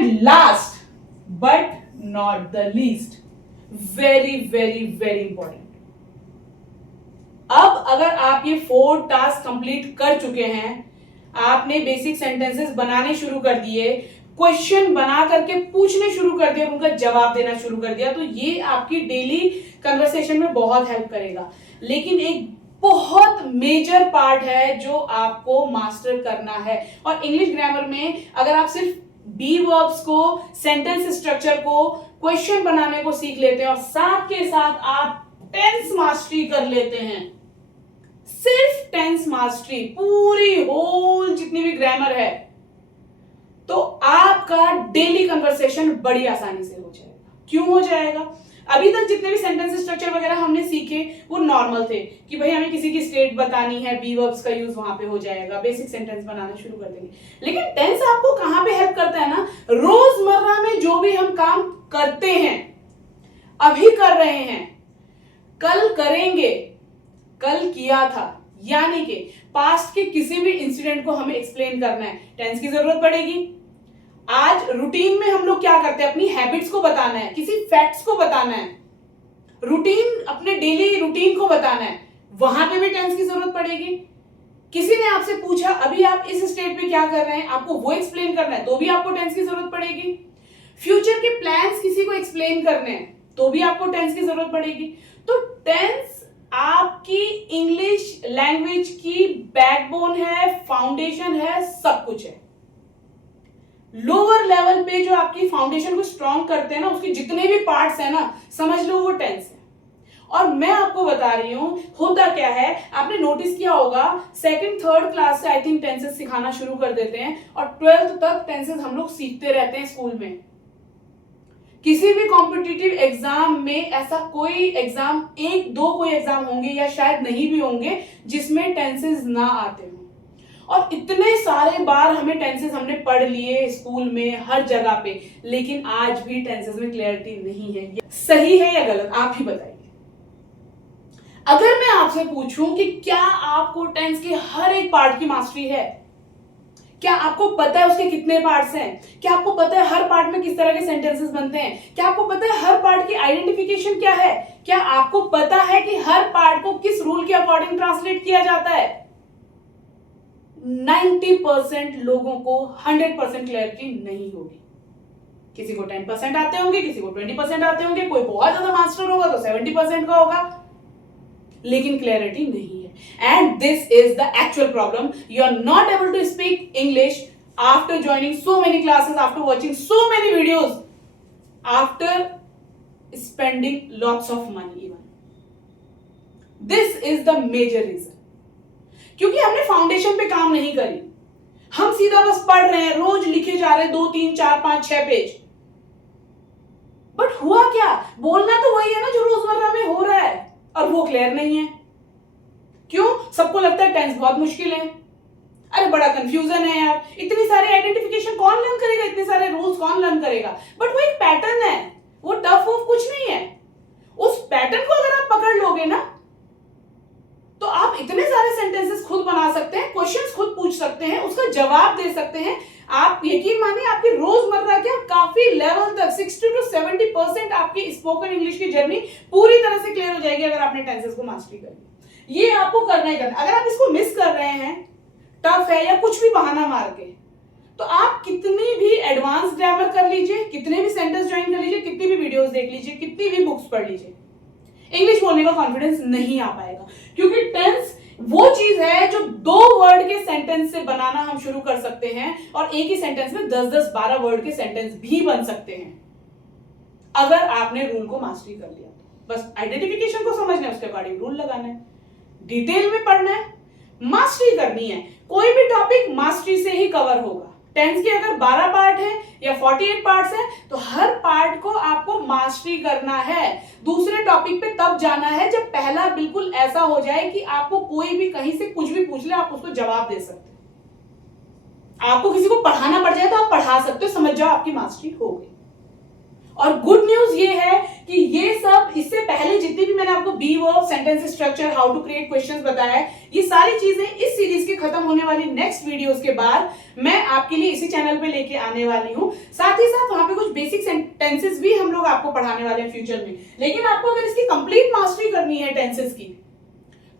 And last but not the least, very very very important. अब अगर आप ये 4 टास्क कंप्लीट कर चुके हैं, आपने बेसिक सेंटेंसेस बनाने शुरू कर दिए, क्वेश्चन बना करके पूछने शुरू कर दिया, उनका जवाब देना शुरू कर दिया, तो ये आपकी डेली कन्वर्सेशन में बहुत हेल्प करेगा। लेकिन एक बहुत मेजर पार्ट है जो आपको मास्टर करना है। और इंग्लिश ग्रामर में अगर आप सिर्फ बी वर्ब्स को, सेंटेंस स्ट्रक्चर को, क्वेश्चन बनाने को सीख लेते हैं और साथ के साथ आप टेंस मास्टरी कर लेते हैं, सिर्फ टेंस मास्टरी, पूरी होल जितनी भी ग्रामर है, तो आपका डेली कन्वर्सेशन बड़ी आसानी से हो जाएगा। क्यों हो जाएगा? अभी तक जितने भी सेंटेंस स्ट्रक्चर वगैरह हमने सीखे वो नॉर्मल थे कि भाई हमें किसी की स्टेट बतानी है, बी वर्ब्स का यूज वहां पे हो जाएगा, बेसिक सेंटेंस बनाना शुरू कर देंगे। लेकिन टेंस आपको कहां पे हेल्प करता है ना, रोजमर्रा में जो भी हम काम करते हैं, अभी कर रहे हैं, कल करेंगे, कल किया था, यानी कि पास्ट के किसी भी इंसिडेंट को हमें एक्सप्लेन करना है, टेंस की जरूरत पड़ेगी। आज रूटीन में हम लोग क्या करते हैं, अपनी हैबिट्स को बताना है, किसी फैक्ट्स को बताना है, रूटीन, अपने डेली रूटीन को बताना है, वहां पे भी टेंस की जरूरत पड़ेगी। किसी ने आपसे पूछा अभी आप इस स्टेट पे क्या कर रहे हैं, आपको वो एक्सप्लेन करना है, तो भी आपको टेंस की जरूरत पड़ेगी। फ्यूचर के प्लान्स किसी को एक्सप्लेन करने हैं, तो भी आपको टेंस की जरूरत पड़ेगी। तो टेंस आपकी इंग्लिश लैंग्वेज की बैकबोन है, फाउंडेशन है, सब कुछ है। लोअर लेवल पे जो आपकी फाउंडेशन को स्ट्रॉन्ग करते हैं ना, उसके जितने भी पार्ट्स हैं ना, समझ लो वो टेंस है। और मैं आपको बता रही हूं होता क्या है, आपने नोटिस किया होगा, सेकंड थर्ड क्लास से आई थिंक टेंसेस सिखाना शुरू कर देते हैं और 12th तक टेंसेस हम लोग सीखते रहते हैं स्कूल में। किसी भी कॉम्पिटिटिव एग्जाम में ऐसा कोई एग्जाम, एक दो कोई एग्जाम होंगे या शायद नहीं भी होंगे जिसमें टेंसेस ना आते हो। और इतने सारे बार हमें टेंसेस हमने पढ़ लिए स्कूल में, हर जगह पे, लेकिन आज भी टेंसेस में क्लैरिटी नहीं है। सही है या गलत, आप ही बताइए। अगर मैं आपसे पूछूं कि क्या आपको टेंस के हर एक पार्ट की मास्टरी है, क्या आपको पता है उसके कितने पार्ट्स हैं, क्या आपको पता है हर पार्ट में किस तरह के सेंटेंसेस बनते हैं, क्या आपको पता है हर पार्ट की आइडेंटिफिकेशन क्या है, क्या आपको पता है कि हर पार्ट को किस रूल के अकॉर्डिंग ट्रांसलेट किया जाता है? 90% लोगों को 100% क्लैरिटी नहीं होगी। किसी को 10% आते होंगे, किसी को 20% आते होंगे, कोई बहुत ज्यादा मास्टर होगा तो 70% का होगा, लेकिन क्लैरिटी नहीं है। And this is the actual problem. You are not able to speak English after joining so many classes, after watching so many videos, after spending lots of money even. This is the major reason, क्योंकि हमने foundation पे काम नहीं करी। हम सीधा बस पढ़ रहे हैं, रोज लिखे जा रहे हैं 2 3 4 5 6 पेज, बट हुआ क्या? बोलना तो वही है ना जो रोजमर्रा में हो रहा है, और वो क्लियर नहीं है। क्यों? सबको लगता है टेंस बहुत मुश्किल है, अरे बड़ा कंफ्यूजन है यार, इतनी सारी आइडेंटिफिकेशन कौन लर्न करेगा, इतने सारे रूल्स कौन लर्न करेगा? बट वो एक पैटर्न है, वो टफ वफ कुछ नहीं है। उस पैटर्न को अगर आप पकड़ लोगे ना, तो आप इतने सारे सेंटेंसेस खुद बना सकते हैं, क्वेश्चंस खुद पूछ सकते हैं, उसका जवाब दे सकते हैं। आप यकीन मानिए आपकी रोजमर्रा के काफी लेवल तक 60 to 70% आपकी स्पोकन इंग्लिश की जर्नी पूरी तरह से क्लियर हो जाएगी अगर आपने टेंसेस को मास्टरी कर ली। ये आपको करना ही करना। अगर आप इसको मिस कर रहे हैं, टफ है या कुछ भी बहाना मार के, तो आप कितनी भी एडवांस ग्रामर कर लीजिए, कितने भी सेंटेंस ज्वाइन कर लीजिए, कितनी भी वीडियोस देख लीजिए, कितनी भी बुक्स पढ़ लीजिए, इंग्लिश बोलने का कॉन्फिडेंस नहीं आ पाएगा। क्योंकि टेंस वो चीज है जो 2 वर्ड के सेंटेंस से बनाना हम शुरू कर सकते हैं, और एक ही सेंटेंस में 10-10-12 वर्ड के सेंटेंस भी बन सकते हैं अगर आपने रूल को मास्टरी कर लिया। बस आइडेंटिफिकेशन को समझना है, उसके अकॉर्डिंग रूल लगाना है, डिटेल में पढ़ना है, मास्टरी करनी है। कोई भी टॉपिक मास्टरी से ही कवर होगा। टेंस के अगर 12 पार्ट है या 48 पार्ट्स है, तो हर पार्ट को आपको मास्टरी करना है। दूसरे टॉपिक पे तब जाना है जब पहला बिल्कुल ऐसा हो जाए कि आपको कोई भी कहीं से कुछ भी पूछ ले, आप उसको जवाब दे सकते हैं। आपको किसी को पढ़ाना पड़ जाए तो आप पढ़ा सकते हो, समझ जाओ आपकी मास्टरी हो गई। और गुड न्यूज ये है कि ये सब इससे पहले जितनी भी मैंने आपको be verb, sentence structure, how to create questions बताया है, ये सारी चीजें इस सीरीज के खत्म होने वाली नेक्स्ट वीडियोस के बाद मैं आपके लिए इसी चैनल पे लेके आने वाली हूं। साथ ही साथ वहां पे कुछ बेसिक सेंटेंसेस भी हम लोग आपको पढ़ाने वाले हैं फ्यूचर में। लेकिन आपको अगर इसकी कंप्लीट मास्टरी करनी है टेंसेस की,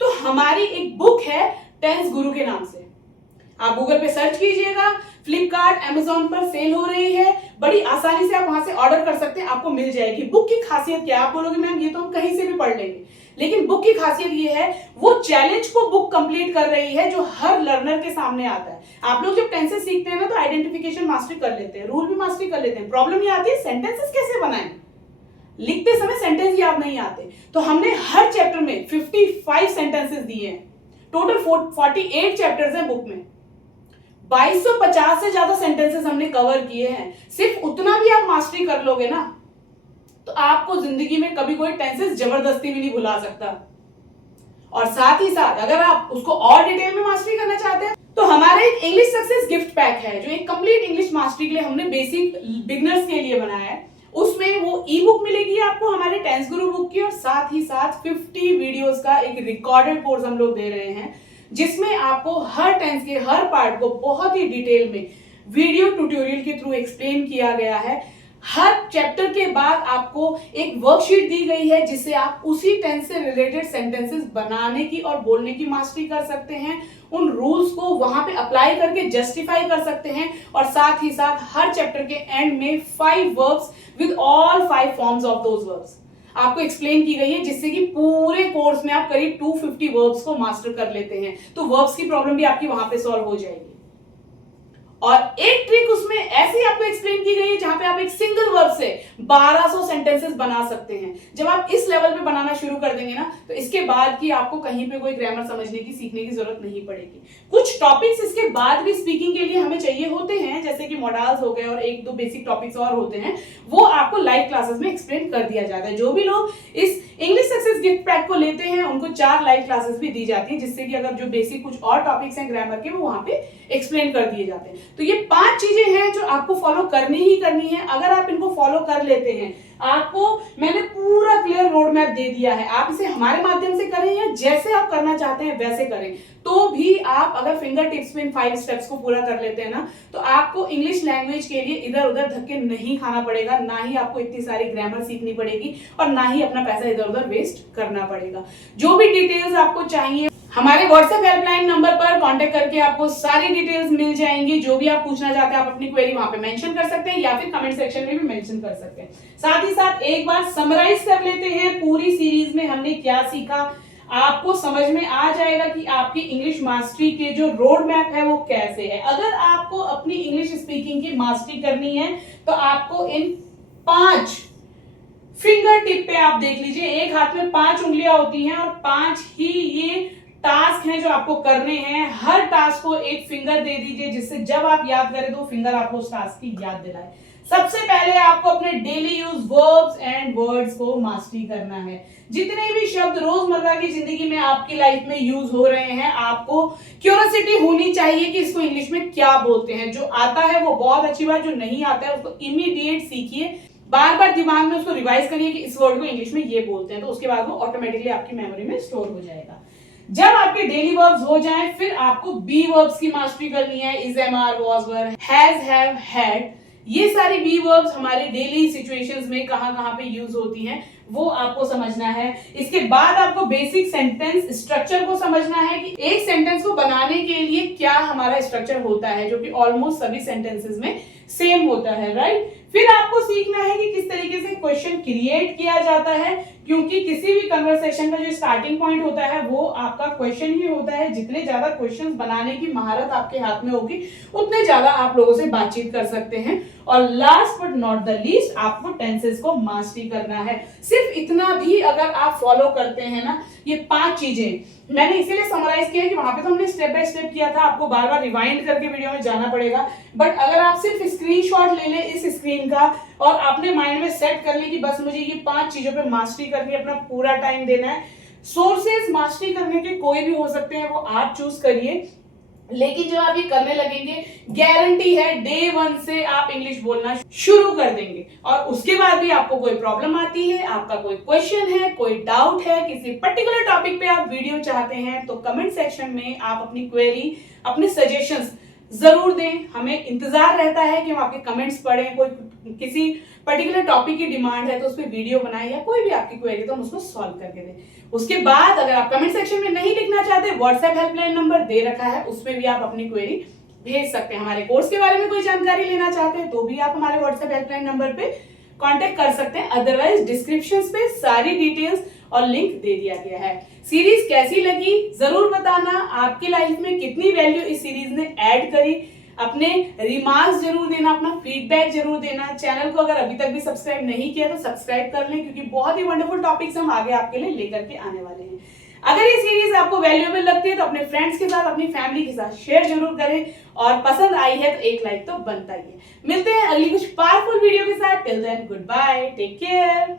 तो हमारी एक बुक है टेंस गुरु के नाम से। आप गूगल पे सर्च कीजिएगा, फ्लिपकार्ट, अमेजॉन पर सेल हो रही है, बड़ी आसानी से आप वहां से ऑर्डर कर सकते हैं, आपको मिल जाएगी। बुक की खासियत क्या है? आप बोलोगे मैम ये तो हम कहीं से भी पढ़ लेंगे, लेकिन बुक की खासियत ये है वो चैलेंज को बुक कंप्लीट कर रही है जो हर लर्नर के सामने आता है। आप लोग जब टेंसेस सीखते हैं ना, तो आइडेंटिफिकेशन मास्टरी कर लेते हैं, रूल भी मास्टरी कर लेते हैं, प्रॉब्लम ये आती है सेंटेंसेस कैसे बनाएं। लिखते समय सेंटेंस याद नहीं आते, तो हमने हर चैप्टर में 55 सेंटेंसेस दिए हैं। टोटल 48 चैप्टर्स हैं बुक में, 2250 से ज्यादा सेंटेंसेस हमने कवर किए हैं। सिर्फ उतना भी आप मास्टरी कर लोगे ना, तो आपको जिंदगी में कभी कोई टेंसेस जबरदस्ती भी नहीं भुला सकता। और साथ ही साथ अगर आप उसको और डिटेल में मास्टरी करना चाहते हैं, तो हमारा एक इंग्लिश सक्सेस गिफ्ट पैक है जो एक कंप्लीट इंग्लिश मास्टरी के लिए हमने बेसिक बिगनर्स के लिए बनाया है। उसमें वो ई बुक मिलेगी आपको हमारे टेंस गुरु बुक की, और साथ ही साथ 50 वीडियोस का एक रिकॉर्डेड कोर्स हम लोग दे रहे हैं, जिसमें आपको हर टेंस के हर पार्ट को बहुत ही डिटेल में वीडियो ट्यूटोरियल के थ्रू एक्सप्लेन किया गया है। हर चैप्टर के बाद आपको एक वर्कशीट दी गई है, जिससे आप उसी टेंस से रिलेटेड सेंटेंसेस बनाने की और बोलने की मास्टरी कर सकते हैं। उन रूल्स को वहां पे अप्लाई करके जस्टिफाई कर सकते हैं, और साथ ही साथ हर चैप्टर के एंड में 5 verbs with all 5 forms of those verbs आपको एक्सप्लेन की गई है, जिससे कि पूरे कोर्स में आप करीब 250 वर्ब्स को मास्टर कर लेते हैं। तो वर्ब्स की प्रॉब्लम भी आपकी वहां पे सॉल्व हो जाएगी। और एक ट्रिक उसमें ऐसी आपको एक्सप्लेन की गई है जहां पे आप एक सिंगल वर्ब से 1200 सेंटेंसेस बना सकते हैं। जब आप इस लेवल पे बनाना शुरू कर देंगे ना, तो इसके बाद की आपको कहीं पे कोई ग्रामर समझने की, सीखने की जरूरत नहीं पड़ेगी। कुछ टॉपिक्स इसके बाद भी स्पीकिंग के लिए हमें चाहिए होते हैं, जैसे कि मॉडल्स हो गए और 1-2 बेसिक टॉपिक्स और होते हैं, वो आपको लाइव क्लासेस में एक्सप्लेन कर दिया जाता है। जो भी लोग इस इंग्लिश सक्सेस गिफ्ट पैक को लेते हैं, उनको 4 लाइव क्लासेस भी दी जाती है, जिससे कि अगर जो बेसिक कुछ और टॉपिक्स हैं ग्रामर के, वो वहां पे एक्सप्लेन कर दिए जाते हैं। तो ये 5 चीजें हैं जो आपको फॉलो करनी ही करनी है। अगर आप इनको फॉलो कर लेते हैं, आपको मैंने पूरा क्लियर रोड मैप दे दिया है। आप इसे हमारे माध्यम से करें या जैसे आप करना चाहते हैं वैसे करें, तो भी आप अगर फिंगर टिप्स में इन 5 स्टेप्स को पूरा कर लेते हैं ना, तो आपको इंग्लिश लैंग्वेज के लिए इधर उधर धक्के नहीं खाना पड़ेगा, ना ही आपको इतनी सारी ग्रामर सीखनी पड़ेगी, और ना ही अपना पैसा इधर उधर वेस्ट करना पड़ेगा। जो भी डिटेल्स आपको चाहिए, हमारे व्हाट्सएप हेल्पलाइन नंबर पर कांटेक्ट करके आपको सारी डिटेल्स मिल जाएंगी। जो भी आप पूछना चाहते हैं, आप अपनी क्वेरी वहां पे मेंशन कर सकते हैं, या फिर कमेंट सेक्शन में भी मेंशन कर सकते हैं। साथ ही साथ एक बार समराइज कर लेते हैं पूरी सीरीज में हमने क्या सीखा। आपको समझ में आ जाएगा कि आपकी इंग्लिश मास्टरी के जो रोड मैप है वो कैसे है। अगर आपको अपनी इंग्लिश स्पीकिंग की मास्टरी करनी है, तो आपको इन 5 फिंगर टिप पे आप देख लीजिए, एक हाथ में 5 उंगलियां होती हैं, और 5 ही ये टास्क हैं जो आपको करने हैं। हर टास्क को एक फिंगर दे दीजिए, जिससे जब आप याद करें तो फिंगर आपको उस टास्क की याद दिलाए। सबसे पहले आपको अपने daily use verbs and words को मास्टरी करना है। जितने भी शब्द रोजमर्रा की जिंदगी में आपकी लाइफ में यूज हो रहे हैं, आपको क्यूरियोसिटी होनी चाहिए कि इसको इंग्लिश में क्या बोलते हैं। जो आता है वो बहुत अच्छी बात, जो नहीं आता है उसको इमीडिएट सीखिए, बार बार दिमाग में उसको रिवाइज करिए कि इस वर्ड को इंग्लिश में ये बोलते हैं, तो उसके बाद वो ऑटोमेटिकली आपकी मेमोरी में स्टोर हो जाएगा। जब आपके डेली वर्ब्स हो जाएं, फिर आपको बी वर्ब्स की मास्टरी करनी है। Is, am, are, was, were, has, have, had, ये सारी बी वर्ब्स हमारे डेली सिचुएशंस में कहां पे यूज होती हैं, वो आपको समझना है। इसके बाद आपको बेसिक सेंटेंस स्ट्रक्चर को समझना है कि एक सेंटेंस को बनाने के लिए क्या हमारा स्ट्रक्चर होता है, जो कि ऑलमोस्ट सभी सेंटेंसेस में सेम होता है, राइट। फिर आपको सीखना है कि किस तरीके से क्वेश्चन क्रिएट किया जाता है, क्योंकि किसी भी कन्वर्सेशन का जो स्टार्टिंग पॉइंट होता है वो आपका क्वेश्चन ही होता है। जितने ज्यादा क्वेश्चंस बनाने की महारत आपके हाथ में होगी, उतने ज्यादा आप लोगों से बातचीत कर सकते हैं। और last but not the least, आपको टेंसेस को मास्टरी करना है। सिर्फ इतना भी अगर आप फॉलो करते हैं ना, ये 5 चीजें मैंने इसीलिए समराइज किया कि वहां पे तो हमने स्टेप बाय स्टेप किया था, आपको बार बार रिवाइंड करके वीडियो में जाना पड़ेगा। बट अगर आप सिर्फ स्क्रीनशॉट ले लें इस स्क्रीन का, और अपने माइंड में सेट कर लें कि बस मुझे ये 5 चीजों पे मास्टरी करके अपना पूरा टाइम देना है। सोर्सेज मास्टरी करने के कोई भी हो सकते हैं, वो आप चूज करिए। लेकिन जब आप ये करने लगेंगे, गारंटी है डे 1 से आप इंग्लिश बोलना शुरू कर देंगे। और उसके बाद भी आपको कोई प्रॉब्लम आती है, आपका कोई क्वेश्चन है, कोई डाउट है, किसी पर्टिकुलर टॉपिक पे आप वीडियो चाहते हैं, तो कमेंट सेक्शन में आप अपनी क्वेरी, अपने सजेशंस जरूर दें। हमें इंतजार रहता है कि हम आपके कमेंट्स पढ़ें। कोई किसी पर्टिकुलर टॉपिक की डिमांड है तो उस पर वीडियो बनाए, या कोई भी आपकी क्वेरी तो हम उसको सॉल्व करके दें। उसके बाद अगर आप कमेंट सेक्शन में नहीं लिखना चाहते, व्हाट्सएप हेल्पलाइन नंबर दे रखा है, उसमें भी आप अपनी क्वेरी भेज सकते हैं। हमारे कोर्स के बारे में कोई जानकारी लेना चाहते हैं तो भी आप हमारे व्हाट्सएप हेल्पलाइन नंबर पे कांटेक्ट कर सकते हैं। अदरवाइज डिस्क्रिप्शन पे सारी डिटेल्स और लिंक दे दिया गया है। सीरीज कैसी लगी जरूर बताना, आपकी लाइफ में कितनी वैल्यू इस सीरीज ने ऐड करी, अपने रिमार्क्स जरूर देना, अपना फीडबैक जरूर देना। चैनल को अगर अभी तक भी सब्सक्राइब नहीं किया तो सब्सक्राइब कर लें, क्योंकि बहुत ही वंडरफुल टॉपिक्स हम आगे आपके लिए लेकर के आने वाले हैं। अगर ये सीरीज आपको वैल्यूएबल लगती है तो अपने फ्रेंड्स के साथ, अपनी फैमिली के साथ शेयर जरूर करें, और पसंद आई है तो एक लाइक तो बनता ही है। मिलते हैं अगली कुछ पावरफुल वीडियो के साथ। Till then goodbye, take care.